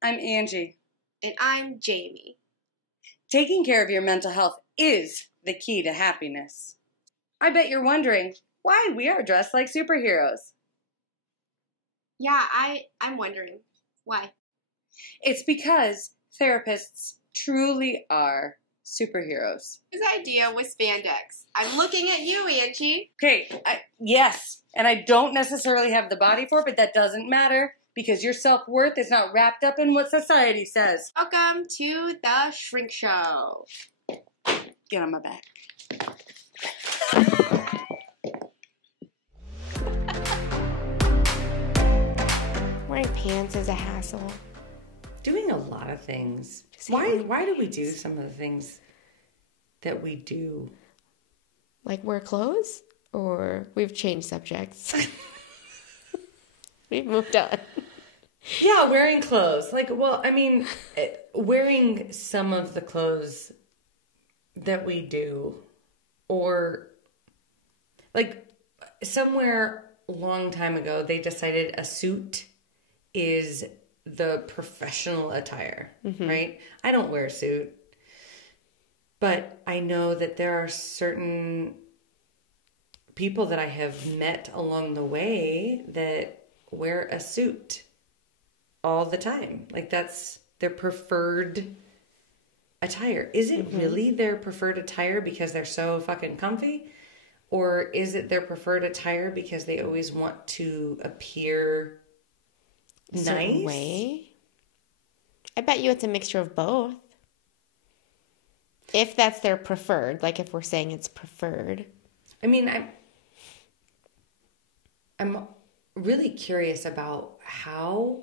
I'm Angee. And I'm Jaime. Taking care of your mental health is the key to happiness. I bet you're wondering why we are dressed like superheroes. Yeah, I'm wondering. Why? It's because therapists truly are superheroes. His idea was spandex. I'm looking at you, Angee. Okay, yes, and I don't necessarily have the body for it, but that doesn't matter because your self-worth is not wrapped up in what society says. Welcome to the Shrink Show. Get on my back. Wearing pants is a hassle. Doing a lot of things. Why do we do some of the things that we do? Like wear clothes? Or we've changed subjects? We've moved on. Yeah, wearing clothes. Wearing some of the clothes that we do. Or, somewhere a long time ago, they decided a suit is the professional attire, right? I don't wear a suit. But I know that there are certain people that I have met along the way that wear a suit all the time. That's their preferred attire. Is it really their preferred attire because they're so fucking comfy? Or is it their preferred attire because they always want to appear nice? Certain way? I bet you it's a mixture of both. If that's their preferred, if we're saying it's preferred. I'm really curious about how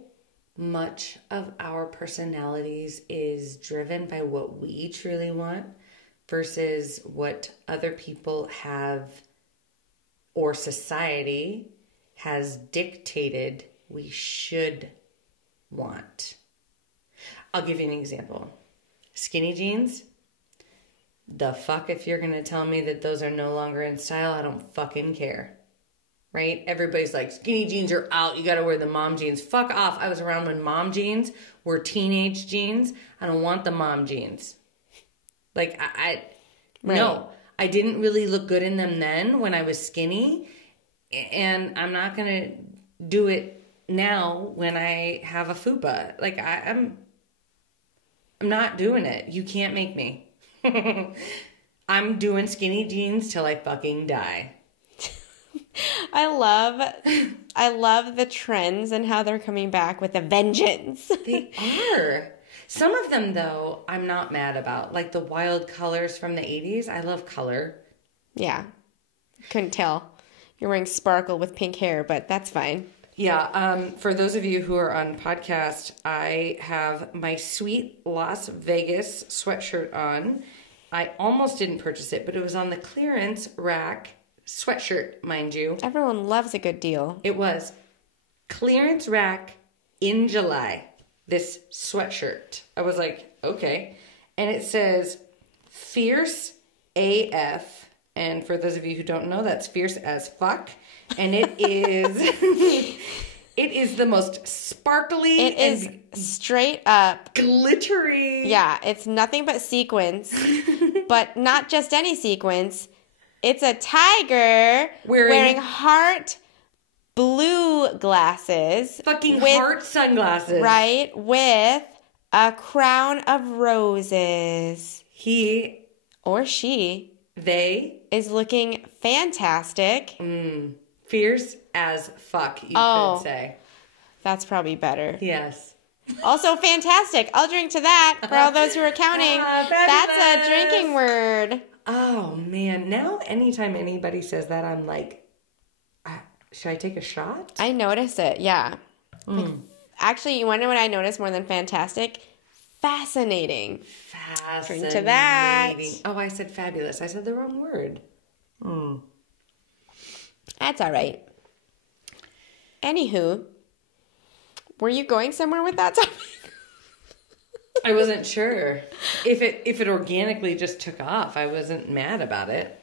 much of our personalities is driven by what we truly want versus what other people have or society has dictated we should want. I'll give you an example. Skinny jeans. The fuck if you're going to tell me that those are no longer in style, I don't fucking care. Right? Everybody's like, skinny jeans are out. You got to wear the mom jeans. Fuck off. I was around when mom jeans were teenage jeans. I don't want the mom jeans. No, I didn't really look good in them then when I was skinny. And I'm not going to do it now when I have a fupa. I'm not doing it. You can't make me. I'm doing skinny jeans till I fucking die. I love the trends and how they're coming back with a vengeance. They are. Some of them, though, I'm not mad about. Like the wild colors from the 80s. I love color. Yeah. Couldn't tell. You're wearing sparkle with pink hair, but that's fine. Yeah. For those of you who are on podcast, I have my sweet Las Vegas sweatshirt on. I almost didn't purchase it, but it was on the clearance rack. Sweatshirt, mind you. Everyone loves a good deal. It was clearance rack in July, this sweatshirt. I was like, okay. And it says fierce AF. And for those of you who don't know, that's fierce as fuck. And it is it is the most sparkly. It is straight up glittery. Yeah, it's nothing but sequins. But not just any sequins. It's a tiger wearing heart blue glasses. Fucking heart sunglasses. Right, with a crown of roses. He or she, they is looking fantastic. Fierce as fuck, you could say. That's probably better. Yes. Also fantastic. I'll drink to that for all those who are counting. That's a drinking word. Oh, man. Now, anytime anybody says that, I'm like, should I take a shot? I notice it, yeah. Actually, you want to know what I noticed more than fantastic? Fascinating. Fascinating. Drink to that. Oh, I said fabulous. I said the wrong word. That's all right. Anywho, were you going somewhere with that topic? I wasn't sure. If it organically just took off, I wasn't mad about it.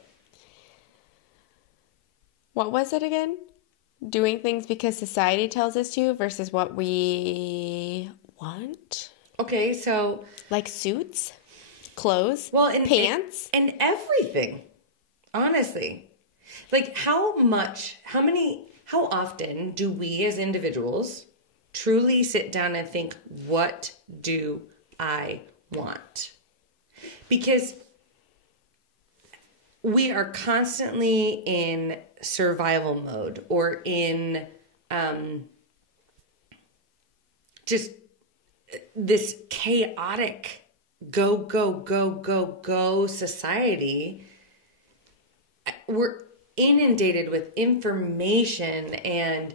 What was it again? Doing things because society tells us to versus what we want. Okay, so... Like suits, clothes, pants. And everything. Honestly. Like, how often do we as individuals truly sit down and think, what do I want? Because we are constantly in survival mode or in just this chaotic go, go, go, go, go society. We're inundated with information and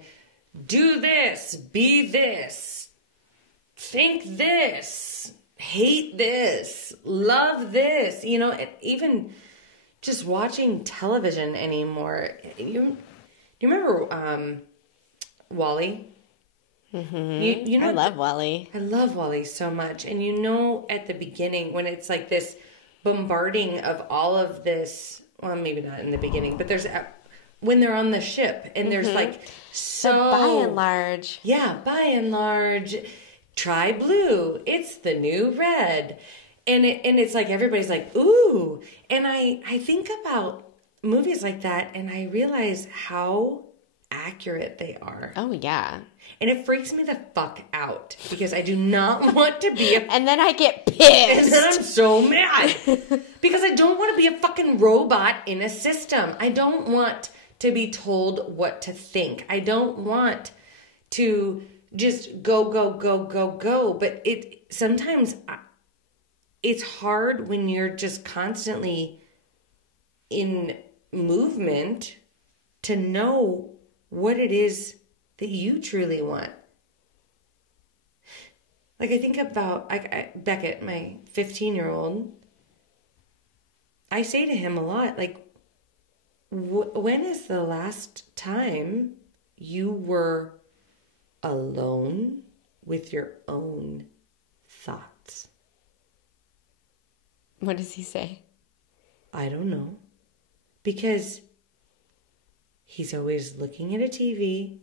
do this, be this, think this, hate this, love this, you know, even just watching television anymore. You remember Wall-E? Mm-hmm. You know, I love Wall-E. I love Wall-E so much. And you know, at the beginning when it's like this bombarding of all of this, well, maybe not in the beginning, but there's when they're on the ship and there's like so by and large. Yeah, by and large, try blue. It's the new red. And it's like everybody's like, ooh. And I think about movies like that and I realize how accurate they are. Oh, yeah. And it freaks me the fuck out because I do not want to be and then I get pissed. And then I'm so mad because I don't want to be a fucking robot in a system. I don't want to be told what to think. I don't want to just go, go, go, go, go. But sometimes it's hard when you're just constantly in movement to know what it is that you truly want. Like I think about Beckett, my 15-year-old. I say to him a lot, like, when is the last time you were alone with your own thoughts? What does he say? I don't know. Because he's always looking at a TV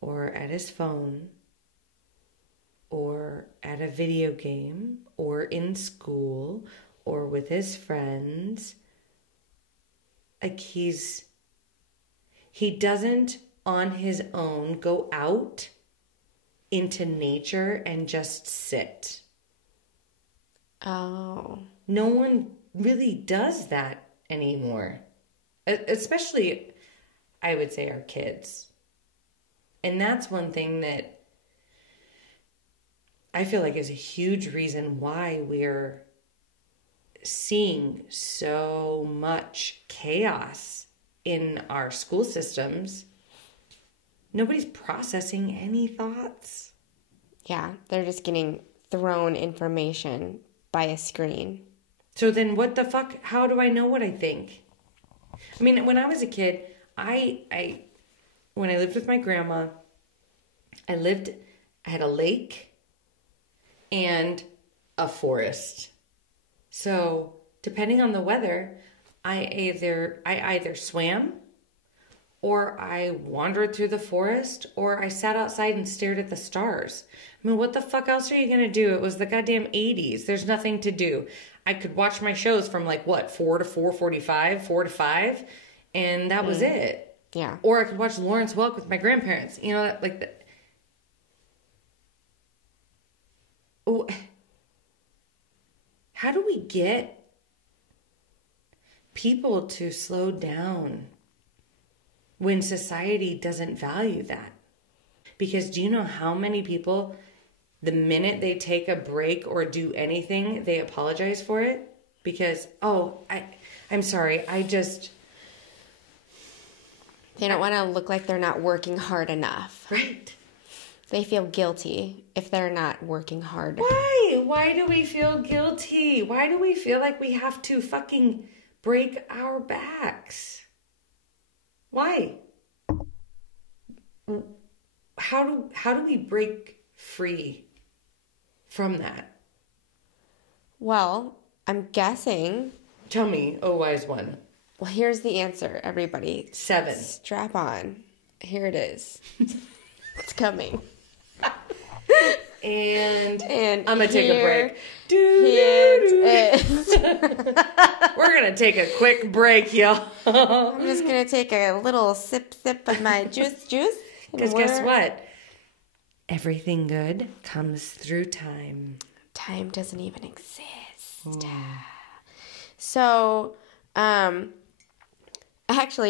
or at his phone or at a video game or in school or with his friends. Like he doesn't on his own go out into nature and just sit. Oh. No one really does that anymore. Especially, I would say, our kids. And that's one thing that I feel like is a huge reason why we're seeing so much chaos in our school systems. Nobody's processing any thoughts. Yeah, they're just getting thrown information by a screen. So then what the fuck? How do I know what I think? I mean, when I was a kid, when I lived with my grandma, I had a lake and a forest. So depending on the weather, I either swam or I wandered through the forest or I sat outside and stared at the stars. I mean, what the fuck else are you going to do? It was the goddamn 80s. There's nothing to do. I could watch my shows from like, 4 to 4:45, 4 to 5, and that was it. Yeah. Or I could watch Lawrence Welk with my grandparents. You know, like that. Oh, how do we get people to slow down when society doesn't value that? Because do you know how many people, the minute they take a break or do anything, they apologize for it? Because, I'm sorry, they don't want to look like they're not working hard enough. Right. They feel guilty if they're not working hard. Why? Why do we feel guilty? Why do we feel like we have to fucking break our backs? Why? How do we break free from that? Well, I'm guessing. Tell me, oh wise one. Well, here's the answer, everybody. And I'm going to take a break. We're going to take a quick break, y'all. I'm just going to take a little sip of my juice. Because guess what? Everything good comes through time. Time doesn't even exist. So, actually,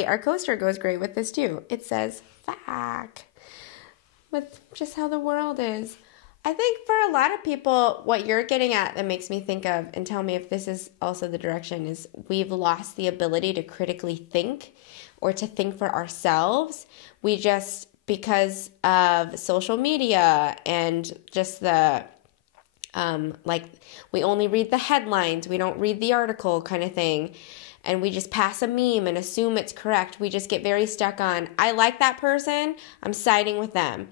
our coaster goes great with this too. It says, "Fuck," with just how the world is. I think for a lot of people, what you're getting at that makes me think of, and tell me if this is also the direction, is we've lost the ability to critically think or to think for ourselves. We just, because of social media and just the, we only read the headlines, we don't read the article kind of thing, and we just pass a meme and assume it's correct. We just get very stuck on, I like that person, I'm siding with them.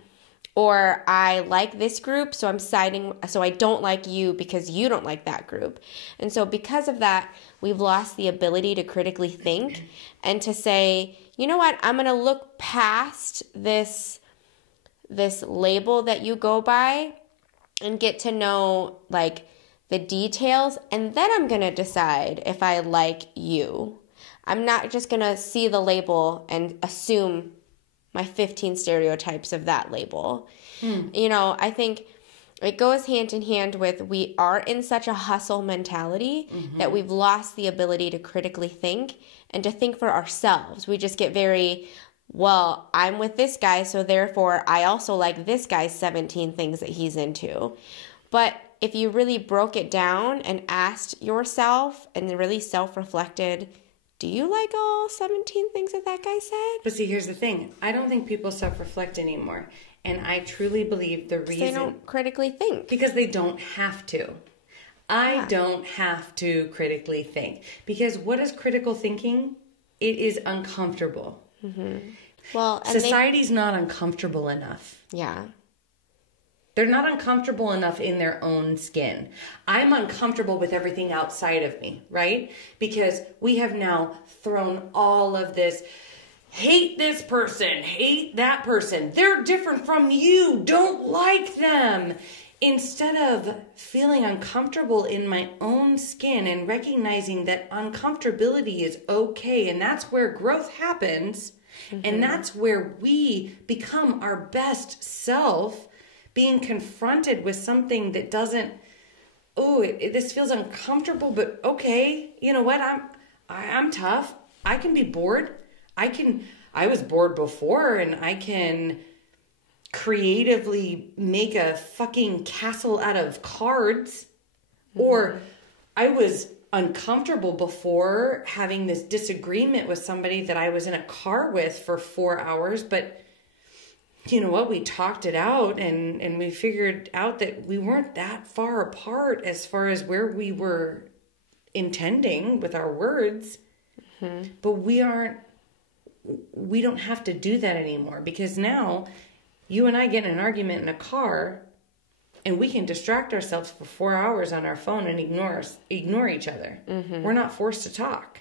Or I like this group, so I don't like you because you don't like that group. And so because of that, we've lost the ability to critically think and to say, you know what, I'm going to look past this label that you go by and get to know like the details, and then I'm going to decide if I like you. I'm not just going to see the label and assume my 15 stereotypes of that label. You know, I think it goes hand in hand with, we are in such a hustle mentality that we've lost the ability to critically think and to think for ourselves. We just get very, well, I'm with this guy, so therefore I also like this guy's 17 things that he's into. But if you really broke it down and asked yourself and really self-reflected, do you like all 17 things that guy said? But see, here's the thing. I don't think people self-reflect anymore. And I truly believe the reason... They don't critically think. Because they don't have to. I don't have to critically think. Because what is critical thinking? It is uncomfortable. Well, society's not uncomfortable enough. Yeah. They're not uncomfortable enough in their own skin. I'm uncomfortable with everything outside of me, right? Because we have now thrown all of this, hate this person, hate that person. They're different from you. Don't like them. Instead of feeling uncomfortable in my own skin and recognizing that uncomfortability is okay. And that's where growth happens. And that's where we become our best self. Being confronted with something that doesn't, this feels uncomfortable, but okay, you know what? I'm tough. I can be bored. I was bored before, and I can creatively make a fucking castle out of cards. Or I was uncomfortable before having this disagreement with somebody that I was in a car with for 4 hours, but you know what? We talked it out and we figured out that we weren't that far apart as far as where we were intending with our words. But we don't have to do that anymore, because now you and I get in an argument in a car and we can distract ourselves for 4 hours on our phone and ignore each other. We're not forced to talk.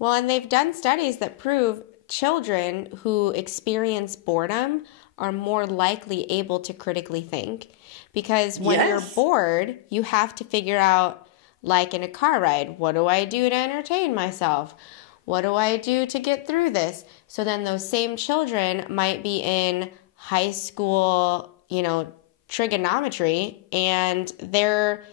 Well, and they've done studies that prove children who experience boredom are more likely able to critically think, because when you're bored, you have to figure out, like in a car ride, what do I do to entertain myself? What do I do to get through this? So then those same children might be in high school, trigonometry, and they're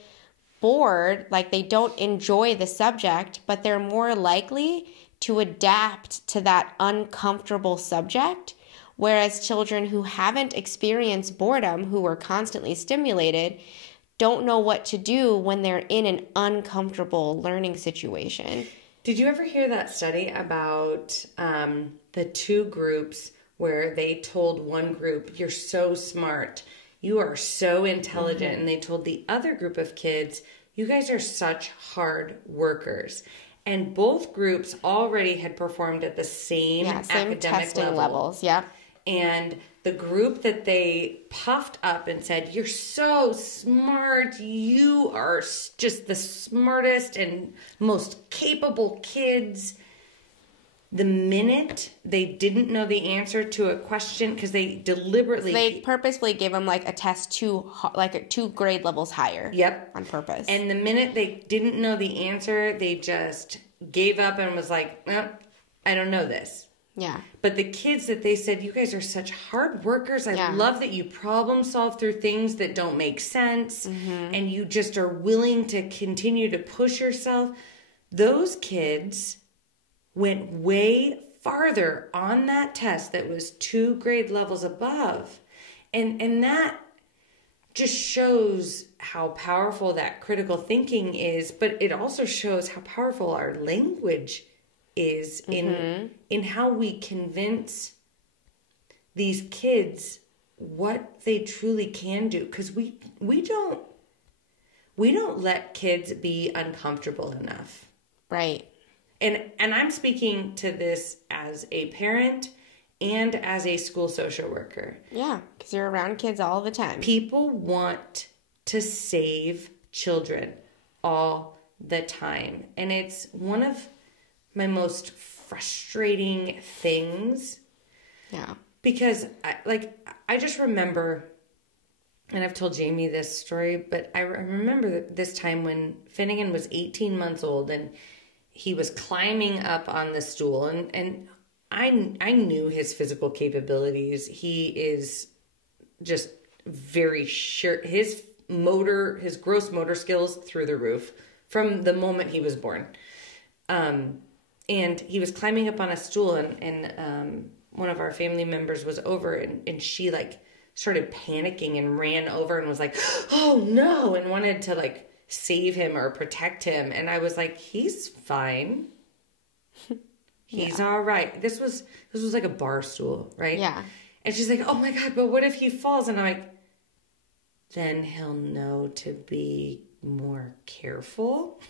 bored, like they don't enjoy the subject, but they're more likely to adapt to that uncomfortable subject. Whereas children who haven't experienced boredom, who are constantly stimulated, don't know what to do when they're in an uncomfortable learning situation. Did you ever hear that study about the two groups where they told one group, you're so smart, you are so intelligent, and they told the other group of kids, you guys are such hard workers? And both groups already had performed at the same academic testing levels. Yeah. And the group that they puffed up and said, you're so smart, you are just the smartest and most capable kids, the minute they didn't know the answer to a question, because they deliberately... They purposefully gave them like a test like 2 grade levels higher. Yep. On purpose. And the minute they didn't know the answer, they just gave up and was like, I don't know this. Yeah. But the kids that they said, you guys are such hard workers. I love that you problem solve through things that don't make sense. Mm-hmm. And you just are willing to continue to push yourself. Those kids went way farther on that test that was 2 grade levels above. And that just shows how powerful that critical thinking is, but it also shows how powerful our language is in how we convince these kids what they truly can do. Because we don't let kids be uncomfortable enough. Right. And I'm speaking to this as a parent and as a school social worker. Yeah, because you're around kids all the time. People want to save children all the time. And it's one of my most frustrating things. Yeah. Because I just remember, and I've told Jaime this story, but I remember this time when Finnegan was 18 months old and he was climbing up on the stool, and I knew his physical capabilities. He is just very sure. His gross motor skills through the roof from the moment he was born. And he was climbing up on a stool, and one of our family members was over, and she started panicking and ran over and was like, oh no, and wanted to save him or protect him. And I was like, he's fine. He's all right. This was like a bar stool, right? Yeah. And she's like, oh my God, but what if he falls? And I'm like, then he'll know to be more careful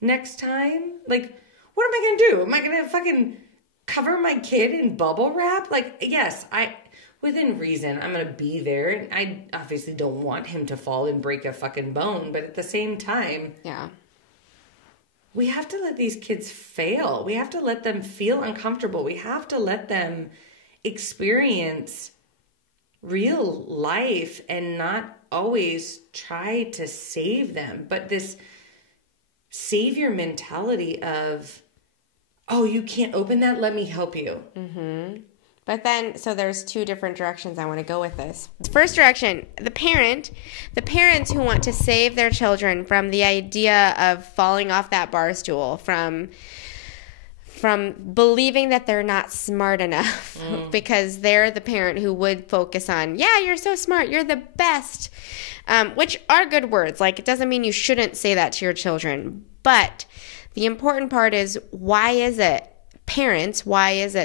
next time. What am I going to do? Am I going to fucking cover my kid in bubble wrap? Yes, within reason, I'm going to be there. And I obviously don't want him to fall and break a fucking bone. But at the same time, yeah, we have to let these kids fail. We have to let them feel uncomfortable. We have to let them experience real life and not always try to save them. But this savior mentality of, oh, you can't open that? Let me help you. Mm-hmm. But then, so there's 2 different directions I want to go with this. First direction, the parents who want to save their children from the idea of falling off that bar stool, from believing that they're not smart enough because they're the parent who would focus on, yeah, you're so smart, you're the best, which are good words. It doesn't mean you shouldn't say that to your children. But the important part is, why is it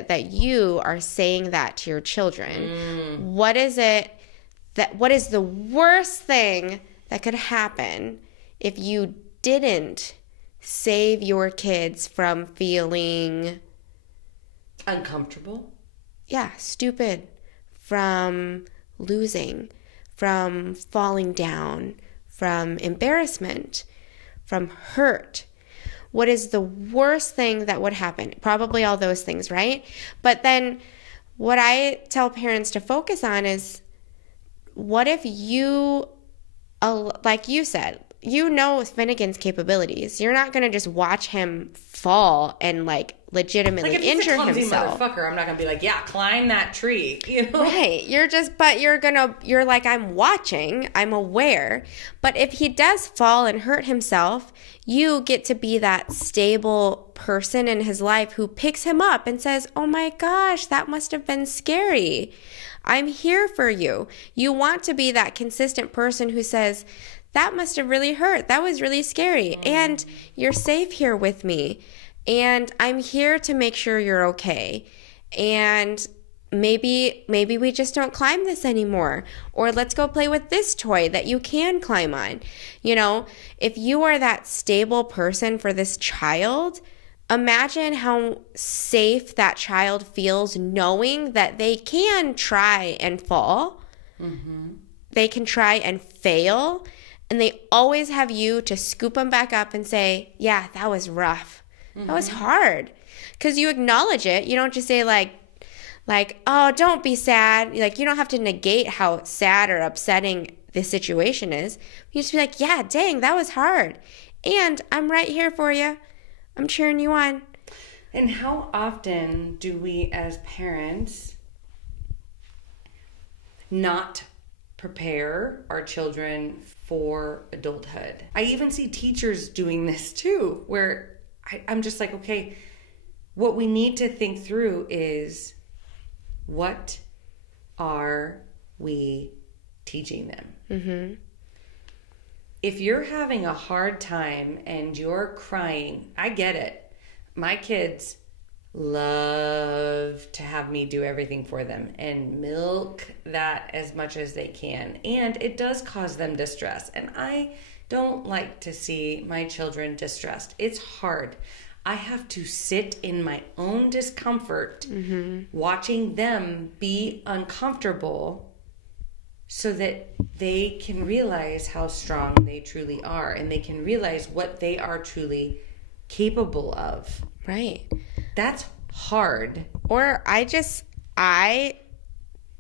that you are saying that to your children? What is the worst thing that could happen if you didn't save your kids from feeling uncomfortable? Yeah, stupid, from losing, from falling down, from embarrassment, from hurt. What is the worst thing that would happen? Probably all those things, right? But then what I tell parents to focus on is, what if you, like you said, you know Finnegan's capabilities. You're not going to just watch him fall and legitimately injure himself. If he's a clumsy motherfucker, I'm not going to be like, yeah, climb that tree. You know? Right. You're like, I'm watching, I'm aware. But if he does fall and hurt himself, you get to be that stable person in his life who picks him up and says, oh my gosh, that must have been scary. I'm here for you. You want to be that consistent person who says, that must have really hurt. That was really scary. And you're safe here with me. And I'm here to make sure you're okay. And maybe we just don't climb this anymore. Or let's go play with this toy that you can climb on. If you are that stable person for this child, imagine how safe that child feels knowing that they can try and fall. Mm-hmm. They can try and fail. And they always have you to scoop them back up and say, yeah, that was rough. Mm-hmm. That was hard. Because you acknowledge it. You don't just say like, oh, don't be sad. Like, you don't have to negate how sad or upsetting the situation is. You just be like, yeah, dang, that was hard. And I'm right here for you. I'm cheering you on. And how often do we as parents not prepare our children for adulthood? I even see teachers doing this too, where I'm just like, okay, what we need to think through is, what are we teaching them? Mm-hmm. If you're having a hard time and you're crying, I get it. My kids love to have me do everything for them and milk that as much as they can. And it does cause them distress. And I don't like to see my children distressed. It's hard. I have to sit in my own discomfort, watching them be uncomfortable so that they can realize how strong they truly are, and they can realize what they are truly capable of. Right. That's hard. Or I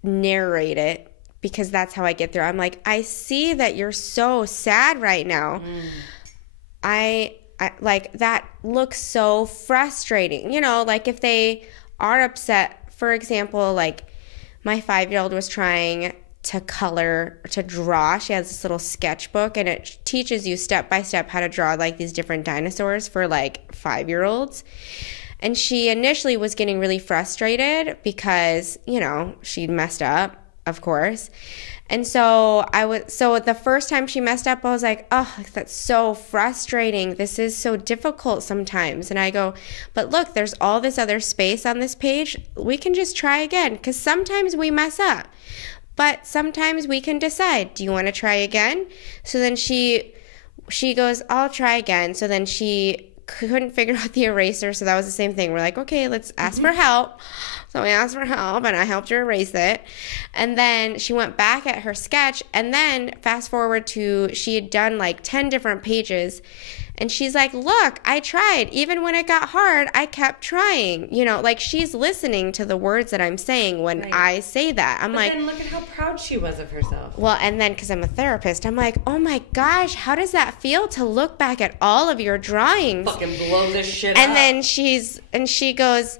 narrate it because that's how I get through. I'm like, I see that you're so sad right now. I like, that looks so frustrating. You know, like if they are upset, for example, like my 5-year-old was trying to draw. She has this little sketchbook, and it teaches you step by step how to draw like these different dinosaurs for like 5-year-olds. And she initially was getting really frustrated because, you know, she'd messed up, of course. And so the first time she messed up, I was like, oh, that's so frustrating. This is so difficult sometimes. And I go, but look, there's all this other space on this page. We can just try again, because sometimes we mess up. But sometimes we can decide, do you want to try again? So then she goes, I'll try again. So then she couldn't figure out the eraser, so that was the same thing. We're like, okay, let's ask for help. So we asked for help, and I helped her erase it. And then she went back at her sketch, and then fast forward to, she had done like 10 different pages, and she's like, look, I tried. Even when it got hard, I kept trying. You know, like, she's listening to the words that I'm saying when I say that. But then look at how proud she was of herself. Well, and then because I'm a therapist, I'm like, oh my gosh, how does that feel to look back at all of your drawings? Fucking blow this shit up. And then she goes,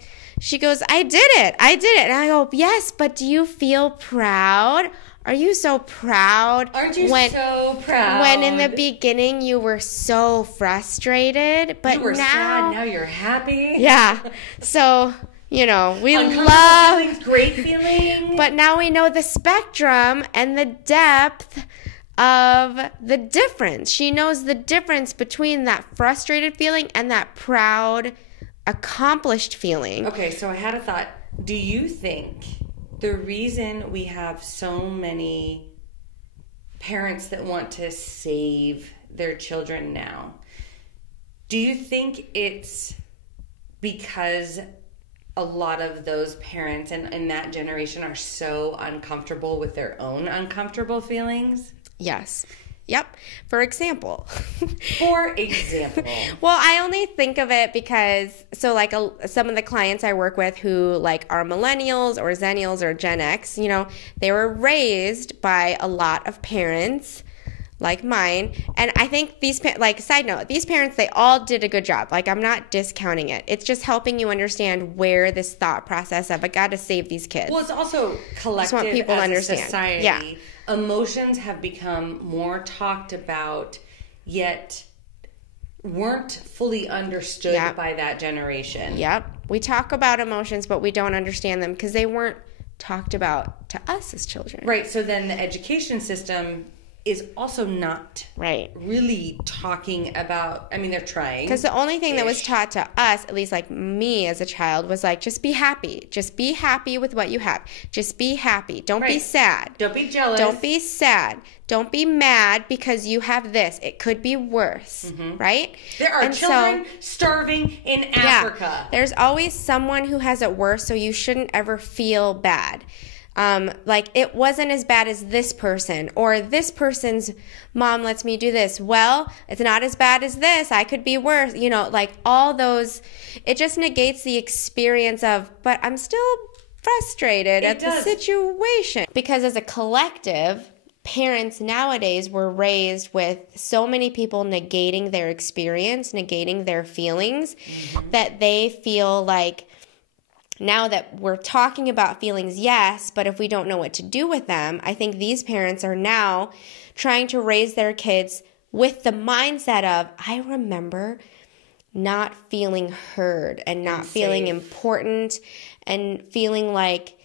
I did it. And I go, yes, but do you feel proud? Are you so proud? Aren't you so proud? When in the beginning you were so frustrated, but you were now sad, now you're happy. Yeah. So, you know, we love feelings, great feelings. But now we know the spectrum and the depth of the difference. She knows the difference between that frustrated feeling and that proud, accomplished feeling. Okay, so I had a thought. Do you think the reason we have so many parents that want to save their children now, do you think it's because a lot of those parents in that generation are so uncomfortable with their own uncomfortable feelings? Yes. Yep. For example. For example. Well, I only think of it because, so like some of the clients I work with who like are millennials or zennials or Gen X, you know, they were raised by a lot of parents like mine. And I think side note, these parents, they all did a good job. Like, I'm not discounting it. It's just helping you understand where this thought process of, I got to save these kids. Well, it's also collective want people as to a understand. society. Yeah. Emotions have become more talked about, yet weren't fully understood by that generation. Yep. We talk about emotions, but we don't understand them because they weren't talked about to us as children. Right. So then the education system is also not really talking about, I mean, they're trying. Because the only thing that was taught to us, at least like me as a child, was like, just be happy. Just be happy with what you have. Just be happy. Don't be sad. Don't be jealous. Don't be sad. Don't be mad because you have this. It could be worse, right? There are children starving in Africa. There's always someone who has it worse, so you shouldn't ever feel bad. Like, it wasn't as bad as this person, or this person's mom lets me do this. Well, it's not as bad as this. I could be worse. You know, like all those, it just negates the experience of, but I'm still frustrated at the situation. Because as a collective, parents nowadays were raised with so many people negating their experience, negating their feelings, that they feel like, now that we're talking about feelings, yes, but if we don't know what to do with them, I think these parents are now trying to raise their kids with the mindset of, I remember not feeling heard and not feeling important and feeling like,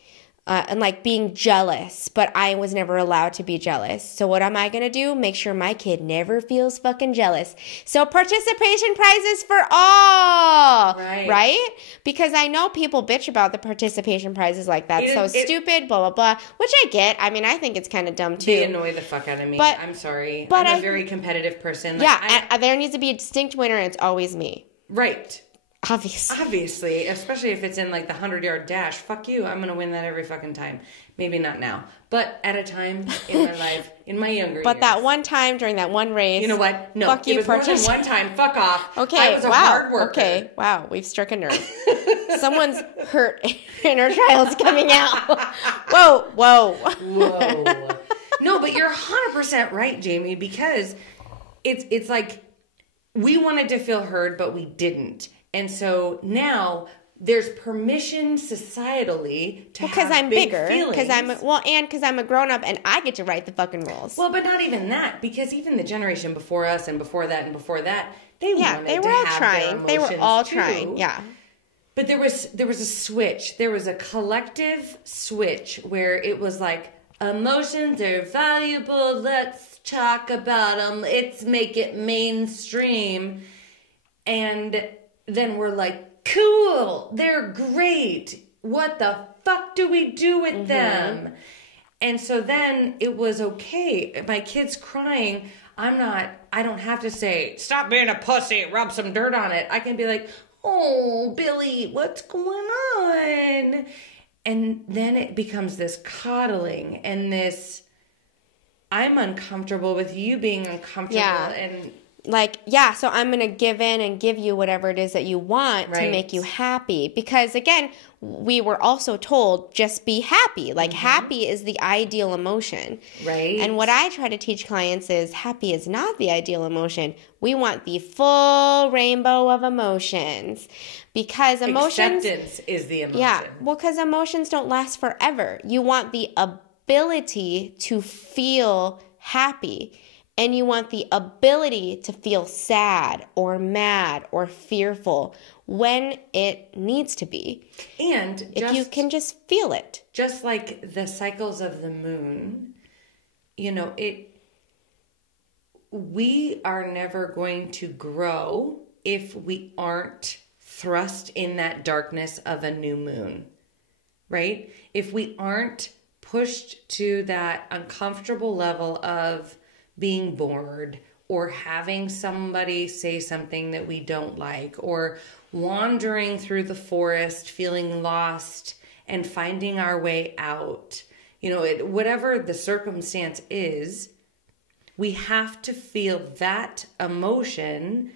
and like being jealous, but I was never allowed to be jealous. So what am I going to do? Make sure my kid never feels fucking jealous. So participation prizes for all, right? Because I know people bitch about the participation prizes like that's so stupid, blah, blah, blah, which I get. I mean, I think it's kind of dumb too. They annoy the fuck out of me. But, I'm sorry. But I'm a very competitive person. Like, there needs to be a distinct winner, and it's always me. Right. Obviously, especially if it's in like the 100-yard dash. Fuck you, I'm gonna win that every fucking time. Maybe not now, but at a time in my life, in my younger years. But that one time during that one race, you know what? No, fuck it was more than one time. Fuck off. Okay, I was a hard worker. Okay, wow, we've struck a nerve. Someone's hurt inner child's coming out. Whoa. No, but you're 100% right, Jamie, because it's like we wanted to feel heard, but we didn't. And so now there's permission societally to have I'm big bigger, feelings. Because I'm a grown up and I get to write the fucking rules. Well, but not even that, because even the generation before us and before that and before that, they were all trying. They were all trying. Yeah. But there was a switch. There was a collective switch where it was like, emotions are valuable. Let's talk about them. Let's make it mainstream. And then we're like, cool, they're great. What the fuck do we do with them? And so then it was okay. My kid's crying. I don't have to say, stop being a pussy, rub some dirt on it. I can be like, oh, Billy, what's going on? And then it becomes this coddling and this, I'm uncomfortable with you being uncomfortable. Yeah. And so I'm going to give in and give you whatever it is that you want to make you happy. Because, again, we were also told, just be happy. Like, happy is the ideal emotion. Right. And what I try to teach clients is happy is not the ideal emotion. We want the full rainbow of emotions. Because emotions... Acceptance is the emotion. Yeah. Well, because emotions don't last forever. You want the ability to feel happy. And you want the ability to feel sad or mad or fearful when it needs to be. And if you can just feel it. Just like the cycles of the moon, we are never going to grow if we aren't thrust in that darkness of a new moon, right? If we aren't pushed to that uncomfortable level of being bored or having somebody say something that we don't like or wandering through the forest feeling lost and finding our way out, whatever the circumstance is, we have to feel that emotion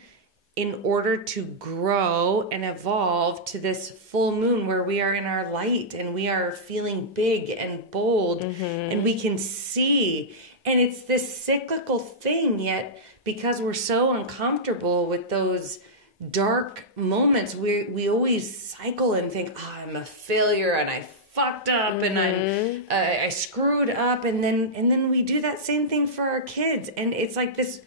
in order to grow and evolve to this full moon where we are in our light and we are feeling big and bold and we can see. And it's this cyclical thing, yet because we're so uncomfortable with those dark moments, we always cycle and think, I'm a failure and I fucked up and I screwed up. And then we do that same thing for our kids. And it's like this,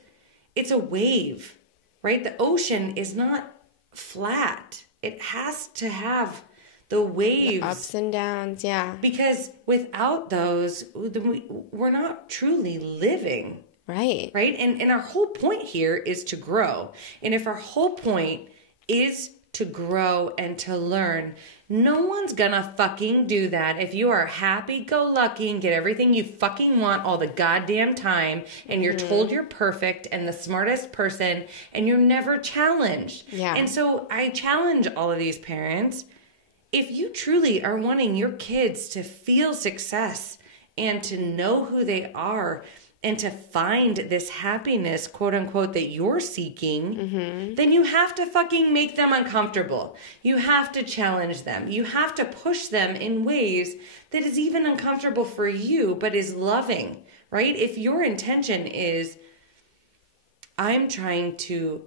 it's a wave, right? The ocean is not flat. It has to have the waves. The ups and downs, yeah. Because without those, we're not truly living. Right. Right? And our whole point here is to grow. And if our whole point is to grow and to learn, no one's gonna fucking do that if you are happy-go-lucky and get everything you fucking want all the goddamn time and you're told you're perfect and the smartest person and you're never challenged. Yeah. And so I challenge all of these parents. if you truly are wanting your kids to feel success and to know who they are and to find this happiness, quote unquote, that you're seeking, then you have to fucking make them uncomfortable. You have to challenge them. You have to push them in ways that is even uncomfortable for you, but is loving, right? If your intention is, I'm trying to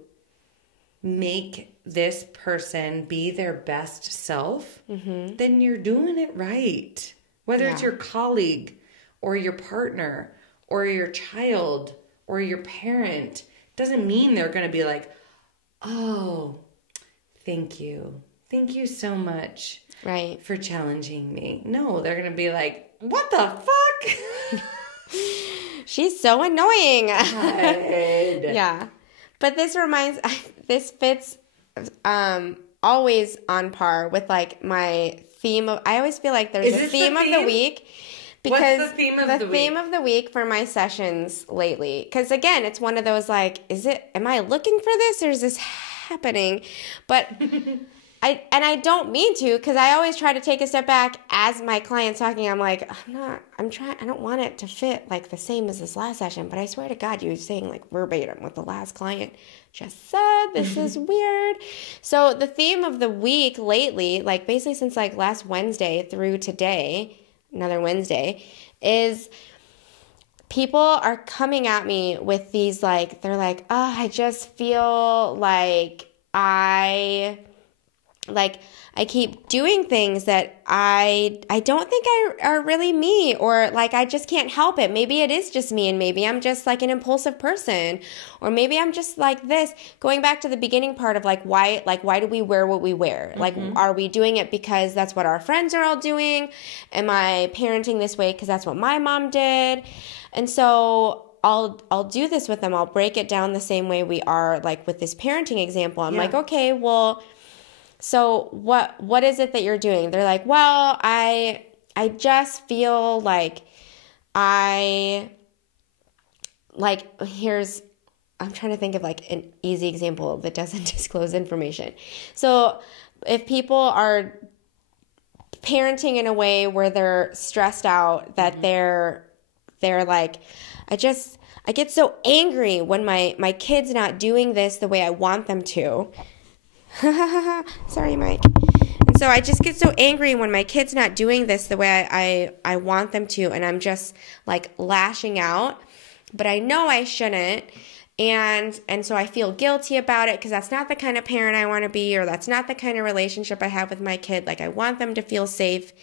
make this person be their best self, then you're doing it right. Whether it's your colleague or your partner or your child or your parent, doesn't mean they're going to be like, oh, thank you. Thank you so much for challenging me. No, they're going to be like, what the fuck? She's so annoying. God. Yeah. But this fits always on par with like my theme of, I always feel like there's a theme of the week. Because what's the theme of the week? The theme of the week for my sessions lately, because again, it's one of those like, am I looking for this or is this happening? But I don't mean to, because I always try to take a step back as my client's talking. I'm like, I don't want it to fit like the same as this last session, but I swear to God, you were saying like verbatim what the last client just said. This is weird. So the theme of the week lately, like basically since like last Wednesday through today, another Wednesday, is people are coming at me with these like, they're like, oh, I just feel like I keep doing things that I don't think are really me, or like I just can't help it. Maybe it is just me, and maybe I'm just like an impulsive person, or maybe I'm just like this. Going back to the beginning part of like why do we wear what we wear? Like, are we doing it because that's what our friends are all doing? Am I parenting this way because that's what my mom did? And so I'll do this with them. I'll break it down the same way we are like with this parenting example. I'm like, okay, well, so what is it that you're doing? They're like, well, I just feel like I'm trying to think of like an easy example that doesn't disclose information. So if people are parenting in a way where they're stressed out, that they're like, I get so angry when my kid's not doing this the way I want them to. Sorry, Mike. And so I just get so angry when my kid's not doing this the way I want them to, and I'm just like lashing out, but I know I shouldn't. And so I feel guilty about it because that's not the kind of parent I want to be, or that's not the kind of relationship I have with my kid. Like, I want them to feel safe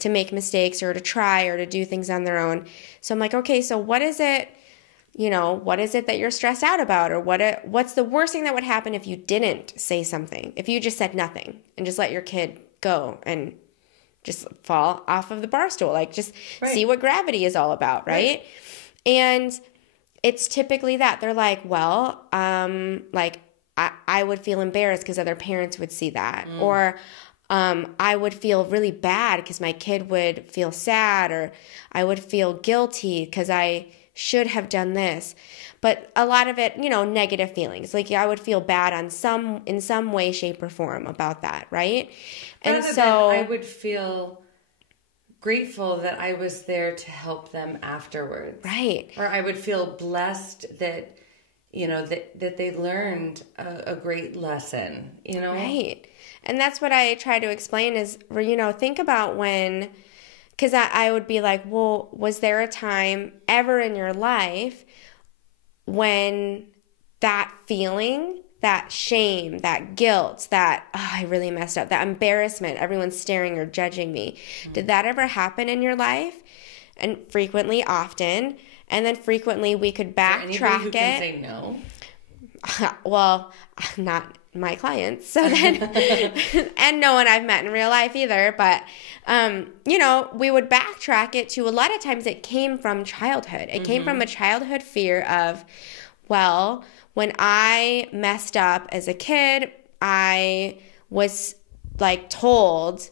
to make mistakes or to try or to do things on their own. So I'm like, okay, so what is it that you're stressed out about? Or what's the worst thing that would happen if you didn't say something? If you just said nothing and just let your kid go and just fall off of the bar stool, like just see what gravity is all about, right? And it's typically that. They're like, well, like I would feel embarrassed because other parents would see that. Or I would feel really bad because my kid would feel sad, or I would feel guilty because I should have done this. But a lot of it, negative feelings. Like, I would feel bad in some way, shape, or form about that, right? And so I would feel grateful that I was there to help them afterwards. Right. Or I would feel blessed that, that they learned a great lesson, Right. And that's what I try to explain is, think about when, because I would be like, well, was there a time ever in your life when that feeling, that shame, that guilt, that, oh, I really messed up, that embarrassment, everyone's staring or judging me, did that ever happen in your life? And frequently, often. And then frequently we could backtrack who can say no? Well, not my clients. So then, and no one I've met in real life either. But, we would backtrack it to, a lot of times it came from childhood. It came from a childhood fear of, well, when I messed up as a kid, I was like told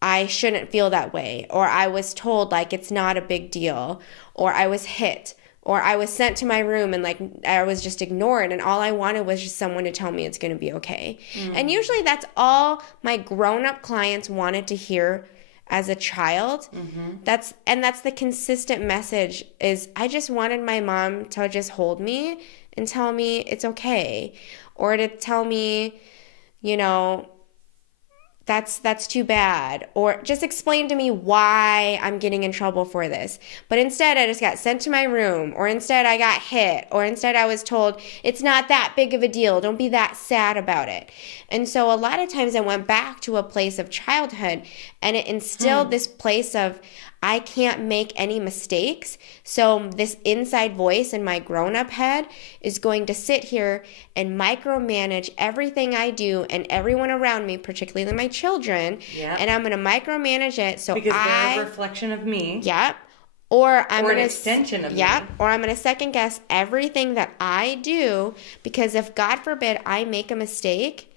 I shouldn't feel that way, or I was told like it's not a big deal, or I was hit Or I was sent to my room and like I was just ignored, and all I wanted was just someone to tell me it's going to be okay. And usually that's all my grown-up clients wanted to hear as a child. That's the consistent message is I just wanted my mom to just hold me and tell me it's okay, or to tell me, you know, that's too bad, or just explain to me why I'm getting in trouble for this. But instead I just got sent to my room, or instead I got hit, or instead I was told it's not that big of a deal, don't be that sad about it. And so a lot of times I went back to a place of childhood, and it instilled this place of I can't make any mistakes. So this inside voice in my grown-up head is going to sit here and micromanage everything I do and everyone around me, particularly my children. Yep. And I'm going to micromanage it so because they're a reflection of me. Yep. Or I'm an extension of me. Yep. Or I'm going to second guess everything that I do, because if God forbid I make a mistake,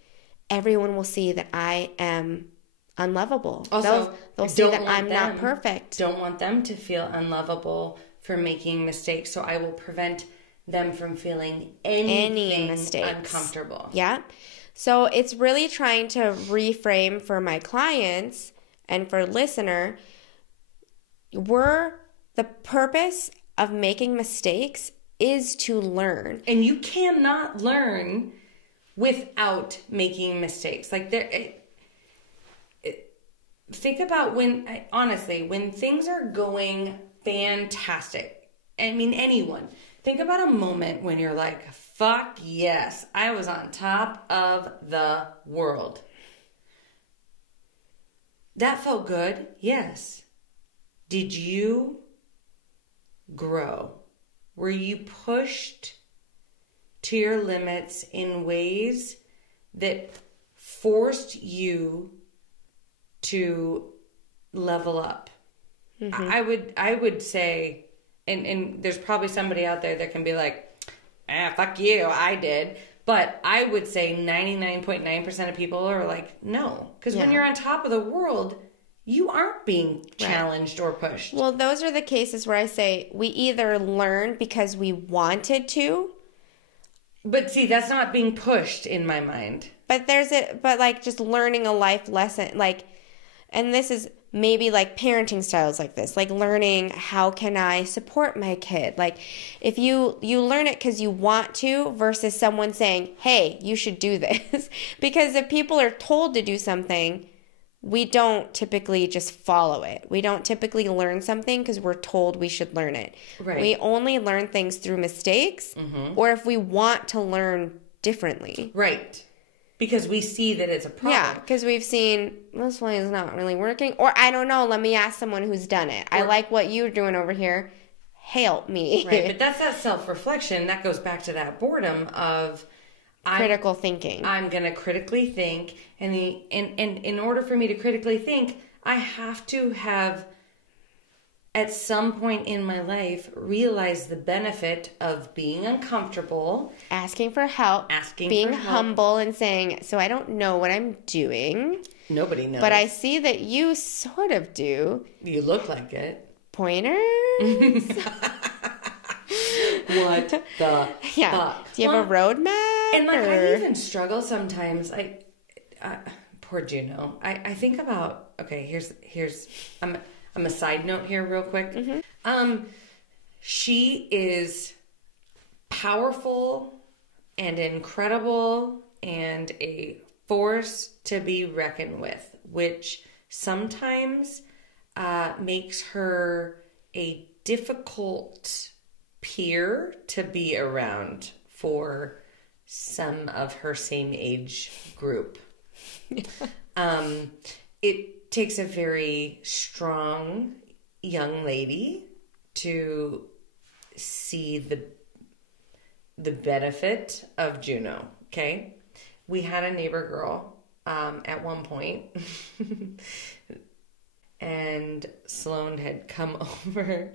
everyone will see that I am unlovable. Also, they'll see that I'm not perfect. Don't want them to feel unlovable for making mistakes, so I will prevent them from feeling any mistakes. Uncomfortable. Yeah. So it's really trying to reframe for my clients and for listener, the purpose of making mistakes is to learn. And you cannot learn without making mistakes. Like think about when things are going fantastic. I mean, anyone. Think about a moment when you're like, fuck yes, I was on top of the world. That felt good, yes. Did you grow? Were you pushed to your limits in ways that forced you to level up? I would say, and there's probably somebody out there that can be like, fuck you, I did. But I would say 99.9% of people are like, no. Because when you're on top of the world, you aren't being challenged or pushed. Well, those are the cases where I say we either learn because we wanted to. But see, that's not being pushed in my mind. But like just learning a life lesson, like, and this is maybe like parenting styles like this, like learning how can I support my kid? Like if you learn it because you want to versus someone saying, hey, you should do this. Because if people are told to do something, we don't typically just follow it. We don't typically learn something because we're told we should learn it. Right. We only learn things through mistakes or if we want to learn differently. Right. Because we see that it's a problem. Yeah, because we've seen this way is not really working. Or I don't know, let me ask someone who's done it. I like what you're doing over here. Help me. Right, but that's that self-reflection. That goes back to that boredom of critical thinking. I'm going to critically think. And in order for me to critically think, I have to have, at some point in my life, realize the benefit of being uncomfortable. Asking for help. Being humble and saying, so I don't know what I'm doing. Nobody knows. But I see that you sort of do. You look like it. Pointers? What the fuck? Do you have a roadmap? And like, I even struggle sometimes. Poor Juno. I think about, okay, here's I'm a side note here real quick. She is powerful and incredible and a force to be reckoned with, which sometimes makes her a difficult peer to be around for some of her same age group. It takes a very strong young lady to see the benefit of Juno. Okay, we had a neighbor girl at one point, and Sloan had come over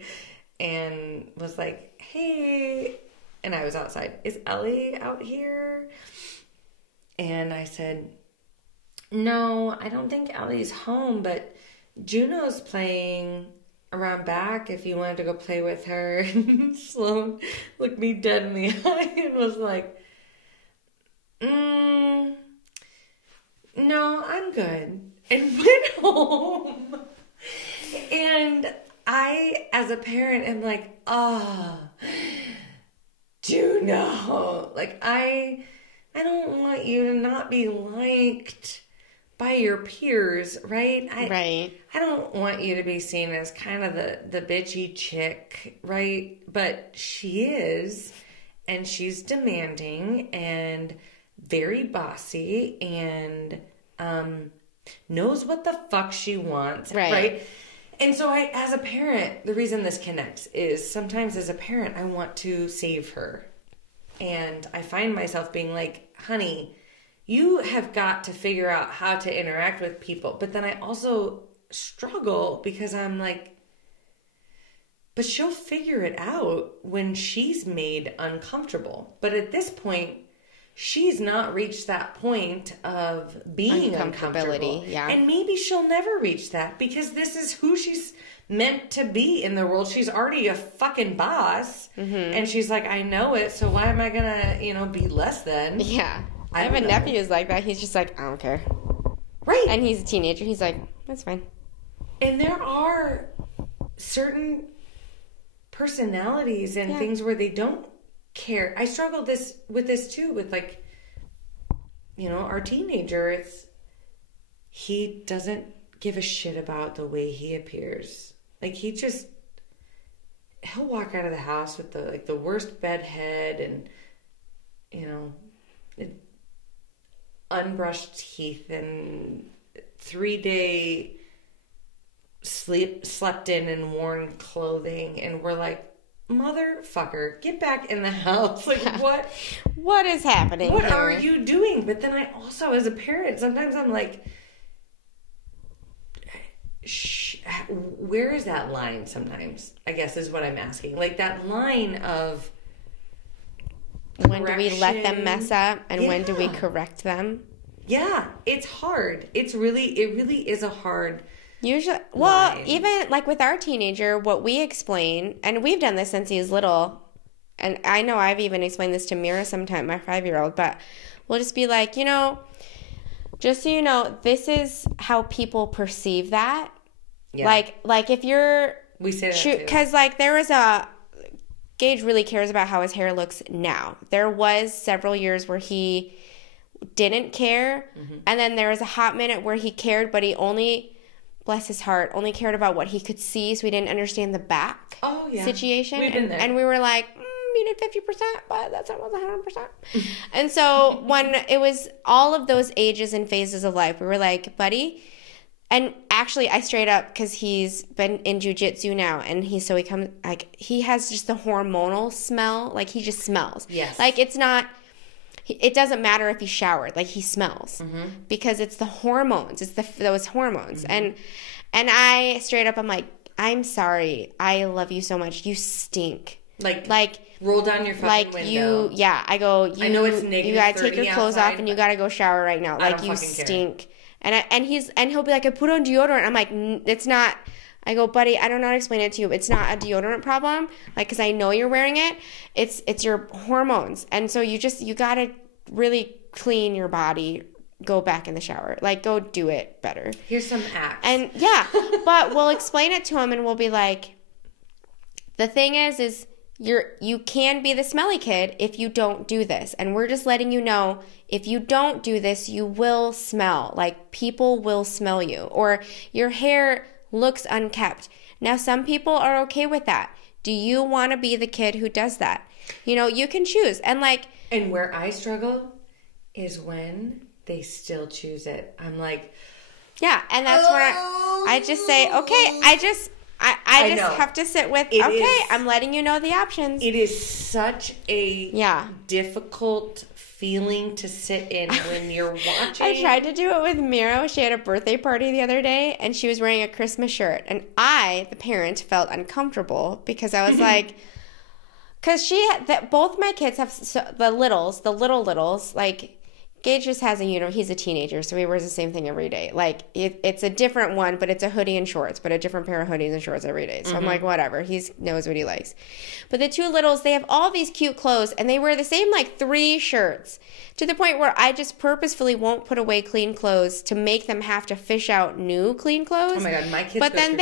and was like, hey, and I was outside. Is Ellie out here? And I said, no, I don't think Ellie's home, but Juno's playing around back if you wanted to go play with her. And Sloan looked me dead in the eye and was like, no, I'm good. And went home. And I, as a parent, am like, do no. Like, I don't want you to not be liked by your peers, right? Right. I don't want you to be seen as kind of the bitchy chick, right? But she is, and she's demanding and very bossy and knows what the fuck she wants, right? And so as a parent, the reason this connects is sometimes as a parent, I want to save her. And I find myself being like, honey, you have got to figure out how to interact with people. But then I also struggle because I'm like, but she'll figure it out when she's made uncomfortable. But at this point, she's not reached that point of being uncomfortable. Yeah. And maybe she'll never reach that because this is who she's meant to be in the world. She's already a fucking boss. Mm-hmm. And she's like, I know it, so why am I gonna, be less than? Yeah. I have a nephew who's like that. He's just like, I don't care. Right. And he's a teenager. He's like, that's fine. And there are certain personalities and things where they don't care. I struggled with this too, with like, our teenager. He doesn't give a shit about the way he appears. Like he'll walk out of the house with the worst bed head and, unbrushed teeth and 3-day slept in and worn clothing. And we're like, motherfucker, get back in the house. Like, what is happening? What are you doing? But then I also, as a parent, sometimes I'm like, where is that line sometimes? I guess is what I'm asking. Like that line of when do we let them mess up and when do we correct them? Yeah, it's hard. It really is a hard usually line. Even like with our teenager, what we explain, and we've done this since he's little, and I know I've even explained this to Mira sometime, my 5-year-old, but we'll just be like, just so you know, this is how people perceive that. Yeah. Like if you're... We say that too. Because there was Gage really cares about how his hair looks now. There was several years where he didn't care, and then there was a hot minute where he cared, but he only, bless his heart, only cared about what he could see, so he didn't understand the back situation. We've been there. And we were like, you did 50%, but that's almost 100%. And so when it was all of those ages and phases of life, we were like, buddy, and actually I straight up, because he's been in jiu-jitsu now, and he comes, like, he has just the hormonal smell, like he just smells. Yes. Like it doesn't matter if he showered, like he smells, because it's the hormones, it's those hormones. And I straight up, I'm like, I'm sorry, I love you so much, you stink. Like roll down your fucking window. I go, I know it's negative, you gotta take 30 your clothes outside, off and you gotta go shower right now. Like, you stink. Care. And he'll be like, I put on deodorant. I'm like, it's not. I go, buddy, I don't know how to explain it to you. It's not a deodorant problem. Like, because I know you're wearing it. It's your hormones. And so you gotta really clean your body. Go back in the shower. Like, go do it better. Here's some acts. And but we'll explain it to him and we'll be like, the thing is you can be the smelly kid if you don't do this. And we're just letting you know, if you don't do this, you will smell. Like, people will smell you. Or your hair looks unkept. Now, some people are okay with that. Do you want to be the kid who does that? You can choose. And where I struggle is when they still choose it. I'm like... Yeah, and that's where I just say, okay, I just have to sit with, I'm letting you know the options. It is such a difficult feeling to sit in when you're watching. I tried to do it with Mira. She had a birthday party the other day, and she was wearing a Christmas shirt. And I, the parent, felt uncomfortable because I was like, because both my kids have, the littles, like, Gage just has he's a teenager, so he wears the same thing every day. Like, it's a different one, but it's a hoodie and shorts, but a different pair of hoodies and shorts every day. So I'm like, whatever. He knows what he likes. But the two littles, they have all these cute clothes, and they wear the same, like, 3 shirts to the point where I just purposefully won't put away clean clothes to make them have to fish out new clean clothes. Oh, my God. My kids But then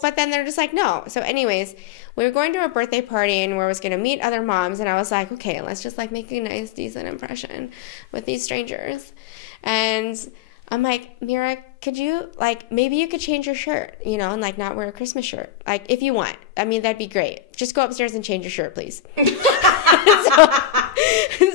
but then they're just like, no. So anyways, we were going to a birthday party and where I was going to meet other moms, and I was like, okay, let's just like make a nice, decent impression with these strangers. And I'm like, Mira, could you, like, maybe you could change your shirt, you know, and like not wear a Christmas shirt, like if you want. I mean, that'd be great. Just go upstairs and change your shirt, please.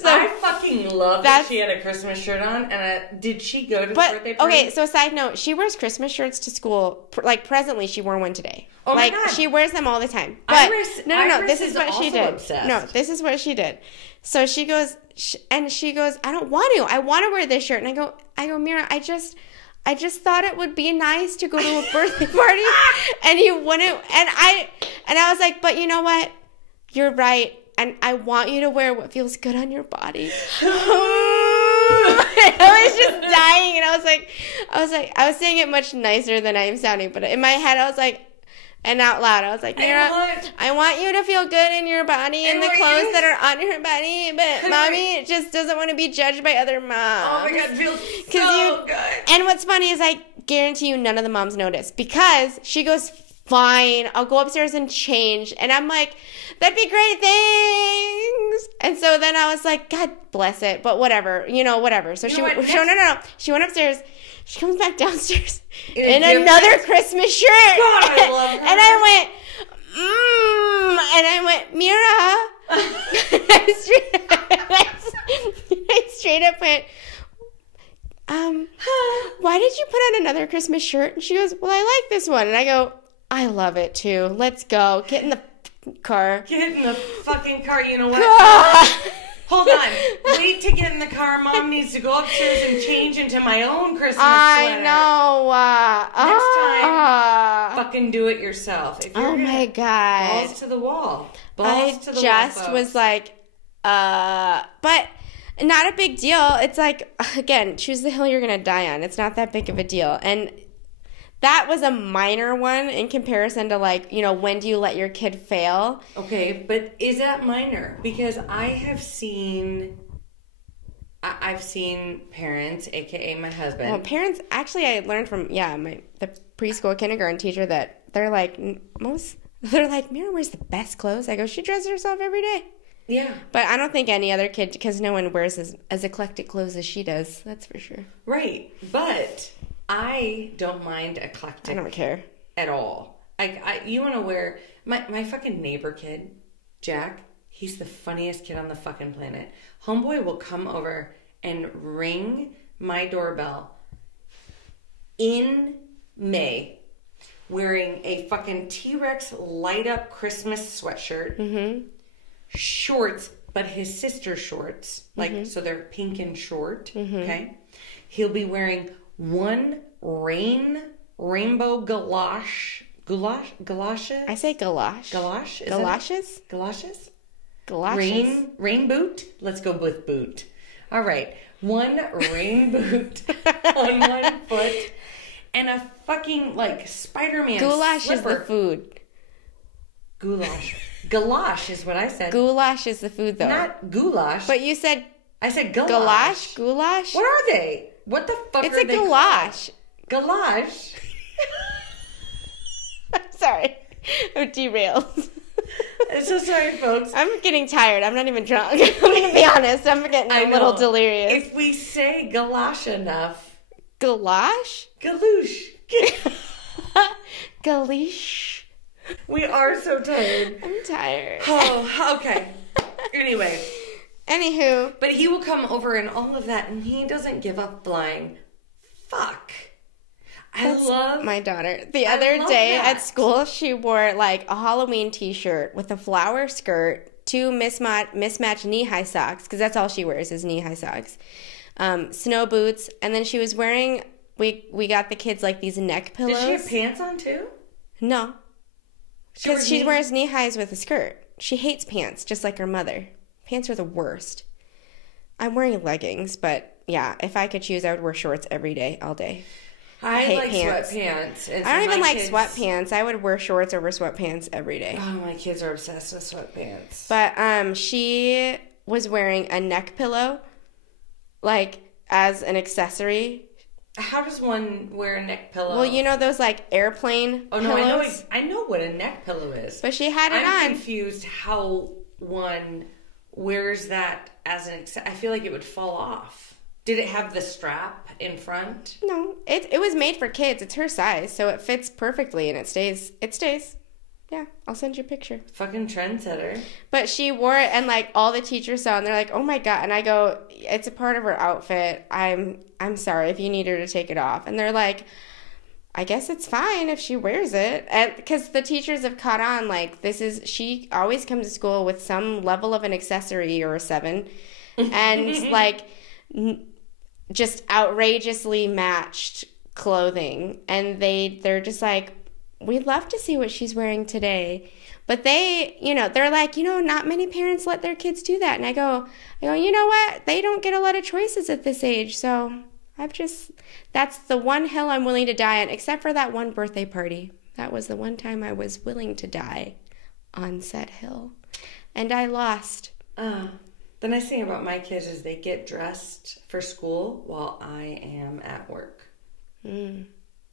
So I fucking love that she had a Christmas shirt on. And did she go to the birthday party? Okay, so side note, she wears Christmas shirts to school. Like, presently, she wore one today. Oh my like, God. She wears them all the time. But no, this is what she did. Obsessed. No, this is what she did. So she goes, I don't want to. I want to wear this shirt. And I go, Mira, I just thought it would be nice to go to a birthday party, and you wouldn't. And I was like, but you know what? You're right. And I want you to wear what feels good on your body. I was just dying, and I was saying it much nicer than I am sounding, but in my head I was like, and out loud I was like, Mira, I want you to feel good in your body and the clothes that are on your body, but mommy just doesn't want to be judged by other moms. Oh my God, it feels so good. And what's funny is I guarantee you none of the moms notice, because she goes, fine, I'll go upstairs and change. And I'm like, that'd be great, thanks. And so then I was like, God bless it, but whatever, whatever. So she went upstairs. She comes back downstairs in another Christmas shirt. God, I love her. And I went, Mira. I straight up went, why did you put on another Christmas shirt? And she goes, well, I like this one. And I go, I love it too. Let's go. Get in the car. Get in the fucking car. You know what? Hold on. Wait to get in the car. Mom needs to go upstairs and change into my own Christmas sweater. I know. Next time, fucking do it yourself. If you're my God. Balls to the wall. Was like, but not a big deal. It's like, again, choose the hill you're going to die on. It's not that big of a deal. And that was a minor one in comparison to, like, when do you let your kid fail? Okay, but is that minor? Because I've seen parents, aka my husband. Well, parents, actually, I learned from the preschool kindergarten teacher that they're like, Mira wears the best clothes. I go, she dresses herself every day. Yeah. But I don't think any other kid, because no one wears as eclectic clothes as she does. That's for sure. Right. But I don't mind eclectic. I don't care. At all. You want to wear... My fucking neighbor kid, Jack, he's the funniest kid on the fucking planet. Homeboy will come over and ring my doorbell in May wearing a fucking T-Rex light-up Christmas sweatshirt. Mm-hmm. Shorts, but his sister's shorts. Like, so they're pink and short. Mm-hmm. Okay? He'll be wearing one rainbow galoshes. I say galosh. Galosh? Galoshes? Galoshes? Galoshes. Rain boot? Let's go with boot. All right. One rain boot on one foot and a fucking, like, Spider-Man goulash slipper. Is the food. Goulash. Galosh is what I said. Goulash is the food, though. Not goulash. But you said... I said galosh. Goulash? What are they? What the fuck are they? It's a goulash. Galosh? I'm sorry. I'm derailed. I'm so sorry, folks. I'm getting tired. I'm not even drunk. I'm going to be honest. I'm getting a little delirious. If we say galosh enough. Galosh? Galoosh. Galosh. We are so tired. I'm tired. Oh, okay. Anyway. Anywho. But he will come over and all of that, and he doesn't give a flying fuck. That's my daughter. The other day at school, she wore like a Halloween t-shirt with a flower skirt, 2 mismatched knee-high socks, because that's all she wears is knee-high socks, snow boots, and then she was wearing, we got the kids like these neck pillows. Did she have pants on too? No. Because she wears knee-highs with a skirt. She hates pants, just like her mother. Pants are the worst. I'm wearing leggings, but yeah, if I could choose, I would wear shorts every day, all day. I hate like pants. sweatpants. And I don't so even my like kids- sweatpants. I would wear shorts over sweatpants every day. Oh, my kids are obsessed with sweatpants. But she was wearing a neck pillow, like, as an accessory. How does one wear a neck pillow? Well, you know those, like, airplane pillows? I know what a neck pillow is. But she had it I'm on. confused how one wears that as an I feel like it would fall off. Did it have the strap in front? No, it was made for kids. It's her size, so it fits perfectly and it stays. It stays. Yeah, I'll send you a picture. Fucking trendsetter. But she wore it, and like all the teachers saw, and they're like, "Oh my god!" And I go, "It's a part of her outfit. I'm sorry if you need her to take it off." And they're like, "I guess it's fine if she wears it," and because the teachers have caught on, like she always comes to school with some level of an accessory or a 7, and like. Just outrageously matched clothing, and they're just like, we'd love to see what she's wearing today. But they're like, not many parents let their kids do that. And I go, you know what? They don't get a lot of choices at this age. So that's the one hill I'm willing to die on, except for that one birthday party. That was the one time I was willing to die on said hill. And I lost. The nice thing about my kids is they get dressed for school while I am at work.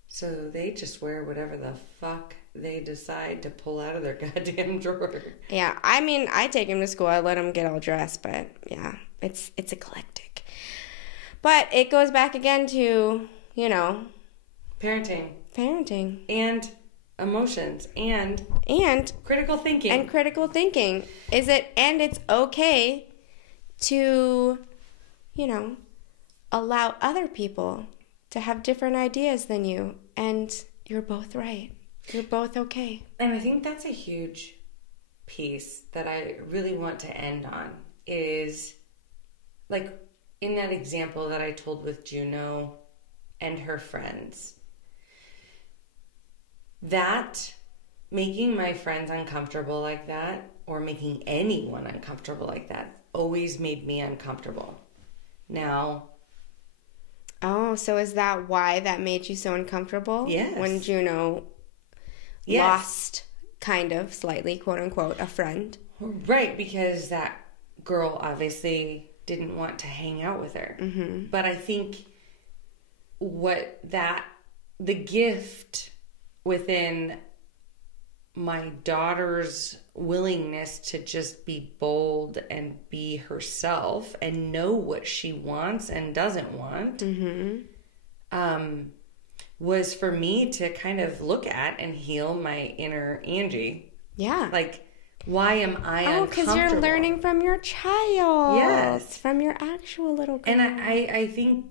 So they just wear whatever the fuck they decide to pull out of their goddamn drawer. Yeah, I mean, I take them to school. I let them get all dressed, but yeah, it's eclectic. But it goes back again to, Parenting. And emotions. And critical thinking. And critical thinking. And it's okay to, allow other people to have different ideas than you, and you're both right. You're both okay. And I think that's a huge piece that I really want to end on is, like, in that example that I told with Juno and her friends, that making my friends uncomfortable like that, or making anyone uncomfortable like that, always made me uncomfortable. Now... Oh, so is that why that made you so uncomfortable? Yes. When Juno lost, kind of, slightly, quote unquote, a friend? Right, because that girl obviously didn't want to hang out with her. Mm-hmm. But I think the gift within my daughter's willingness to just be bold and be herself and know what she wants and doesn't want, was for me to kind of look at and heal my inner Angee. Yeah. Like, why am I uncomfortable? Oh, because you're learning from your child. Yes. From your actual little girl. And I think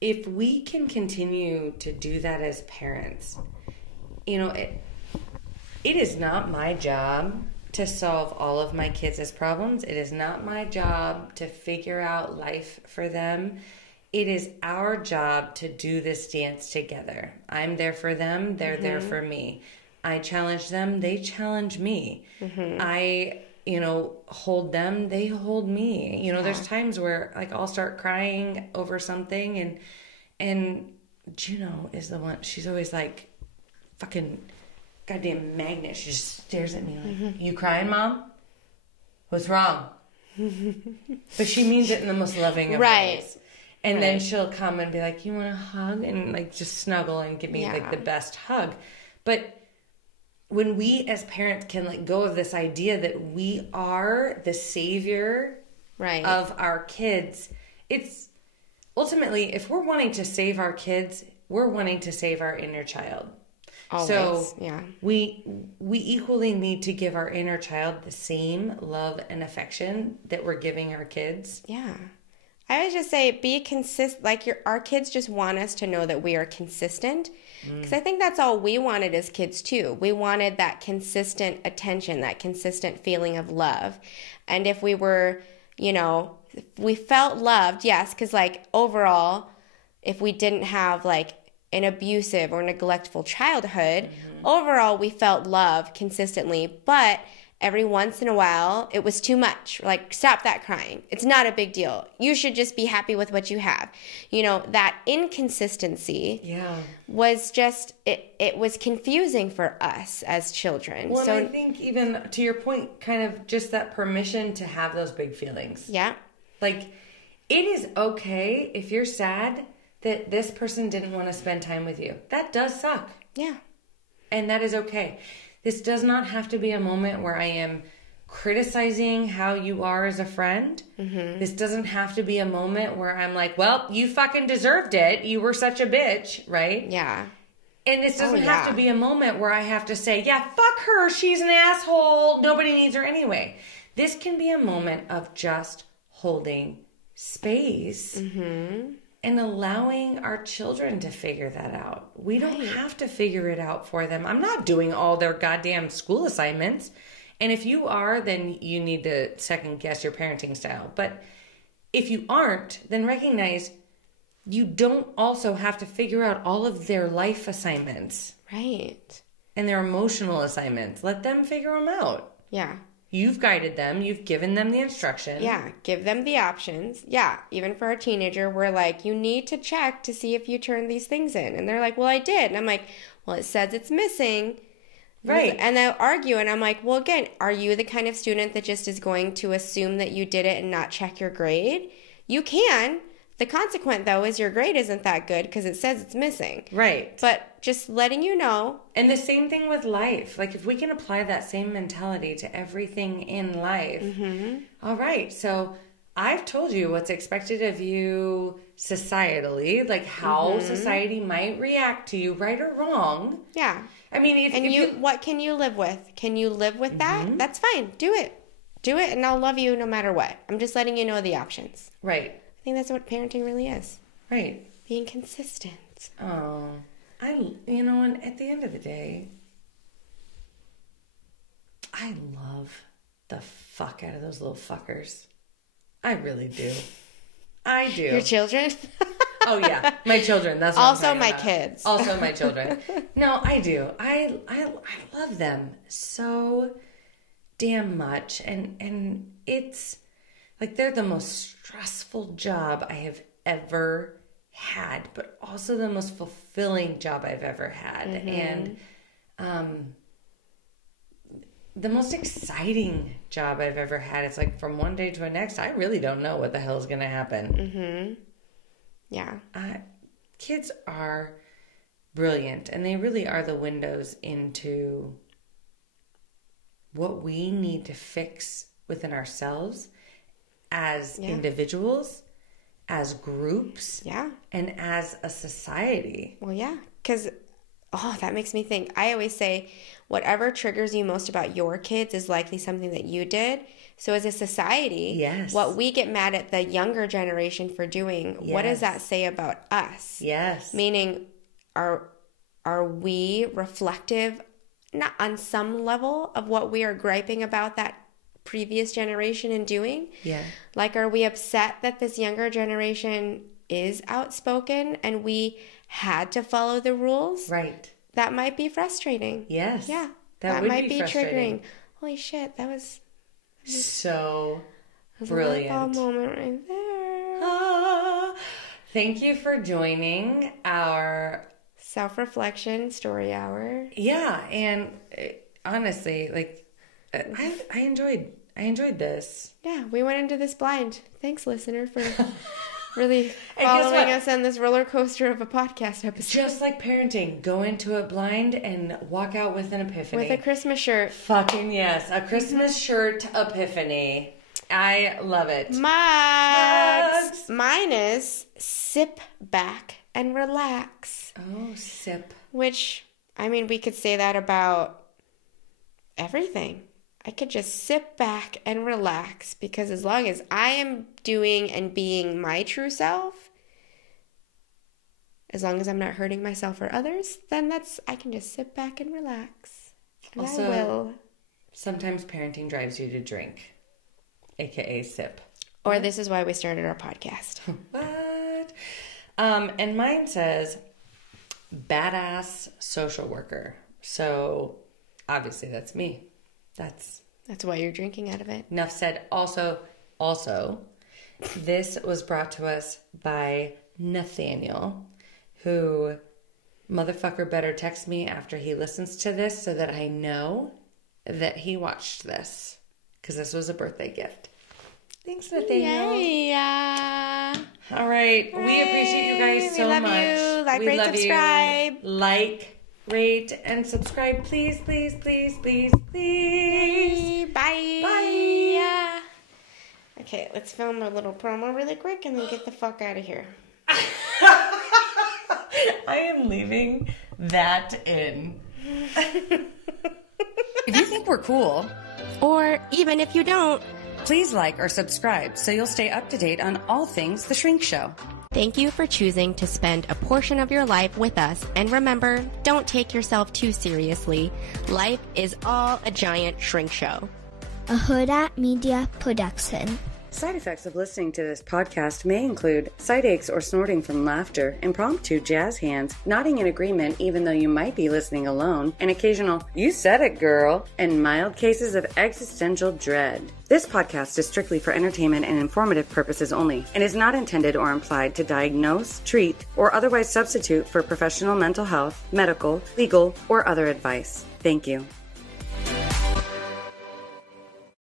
if we can continue to do that as parents, it is not my job to solve all of my kids' problems. It is not my job to figure out life for them. It is our job to do this dance together. I'm there for them. They're there for me. I challenge them. They challenge me. I, hold them. They hold me. There's times where, like, I'll start crying over something, and Juno is the one. She's always like, fucking goddamn magnet. She just stares at me like, you crying, Mom? What's wrong? But she means it in the most loving of ways. And then she'll come and be like, you want a hug? And like just snuggle and give me like the best hug. But when we as parents can let go of this idea that we are the savior of our kids, it's ultimately, if we're wanting to save our kids, we're wanting to save our inner child. Always, so we equally need to give our inner child the same love and affection that we're giving our kids. Yeah. I would just say be consistent. Like our kids just want us to know that we are consistent. Because I think that's all we wanted as kids too. We wanted that consistent attention, that consistent feeling of love. And if we were, if we felt loved, yes, because like overall, if we didn't have like an abusive or neglectful childhood, overall we felt love consistently. But every once in a while, it was too much. Like, stop that crying. It's not a big deal. You should just be happy with what you have. You know, that inconsistency was just, it was confusing for us as children. Well, so, and I think even to your point, kind of just that permission to have those big feelings. Yeah. Like, it is okay if you're sad that this person didn't want to spend time with you. That does suck. Yeah. And that is okay. This does not have to be a moment where I am criticizing how you are as a friend. Mm-hmm. This doesn't have to be a moment where I'm like, well, you fucking deserved it. You were such a bitch, right? Yeah. And this doesn't have to be a moment where I have to say, yeah, fuck her. She's an asshole. Nobody needs her anyway. This can be a moment of just holding space. Mm-hmm. And allowing our children to figure that out. We don't have to figure it out for them. I'm not doing all their goddamn school assignments. And if you are, then you need to second guess your parenting style. But if you aren't, then recognize you don't also have to figure out all of their life assignments. Right. And their emotional assignments. Let them figure them out. Yeah. You've guided them. You've given them the instruction. Yeah, give them the options. Yeah, even for a teenager, we're like, you need to check to see if you turned these things in. And they're like, well, I did. And I'm like, well, it says it's missing. Right. And they'll argue. And I'm like, well, again, are you the kind of student that just is going to assume that you did it and not check your grade? You can. The consequent, though, is your grade isn't that good because it says it's missing. Right. But just letting you know. And the same thing with life. Like, if we can apply that same mentality to everything in life. Mm-hmm. All right. So I've told you what's expected of you societally, like how society might react to you, right or wrong. Yeah. I mean, what can you live with? Can you live with that? That's fine. Do it. Do it, and I'll love you no matter what. I'm just letting you know the options. Right. I think that's what parenting really is. Right. Being consistent. Oh, and at the end of the day, I love the fuck out of those little fuckers. I really do. I do. Your children? Oh yeah, my children. That's what also I'm my about. Kids. Also my children. No, I do. I love them so damn much, and it's like they're the most stressful job I have ever had, but also the most fulfilling job I've ever had, and the most exciting job I've ever had. It's like from one day to the next, I really don't know what the hell is going to happen. Yeah. Kids are brilliant, and they really are the windows into what we need to fix within ourselves as individuals, as groups, and as a society. Well, yeah, because, that makes me think. I always say, whatever triggers you most about your kids is likely something that you did. So as a society, what we get mad at the younger generation for doing, what does that say about us? Yes. Meaning, are we reflective, not on some level, of what we are griping about that previous generation and doing? Yeah. Like, are we upset that this younger generation is outspoken and we had to follow the rules? Right. That might be frustrating. Yes. Yeah. That might be frustrating. Triggering. Holy shit, that was so brilliant. A light bulb moment right there. Thank you for joining our self-reflection story hour. Yeah, and honestly, like I enjoyed this. Yeah, we went into this blind. Thanks, listener, for really following us on this roller coaster of a podcast episode. Just like parenting, go into it blind and walk out with an epiphany. With a Christmas shirt. Fucking yes, a Christmas shirt epiphany. I love it. Mugs. Mine is sip back and relax. Oh, sip. Which, I mean, we could say that about everything. I could just sit back and relax, because as long as I am doing and being my true self, as long as I'm not hurting myself or others, then I can just sit back and relax. And also, I will. Sometimes parenting drives you to drink, aka sip. Or this is why we started our podcast. What? And mine says badass social worker. So obviously that's me. That's That's why you're drinking out of it. Enough said. Also, this was brought to us by Nathaniel, who, motherfucker, better text me after he listens to this so that I know that he watched this, because this was a birthday gift. Thanks, Nathaniel. Yeah. All right. We appreciate you guys so much. You. Like, we rate, love subscribe. You. Like, rate, and subscribe. Please, please, please, please, please. Bye. Bye. Okay, let's film a little promo really quick and then get the fuck out of here. I am leaving that in. If you think we're cool, or even if you don't, please like or subscribe so you'll stay up to date on all things The Shrink Show. Thank you for choosing to spend a portion of your life with us. And remember, don't take yourself too seriously. Life is all a giant shrink show. A Huda Media Production. Side effects of listening to this podcast may include side aches or snorting from laughter, impromptu jazz hands, nodding in agreement even though you might be listening alone, an occasional "you said it, girl," and mild cases of existential dread. This podcast is strictly for entertainment and informative purposes only and is not intended or implied to diagnose, treat, or otherwise substitute for professional mental health, medical, legal, or other advice. Thank you.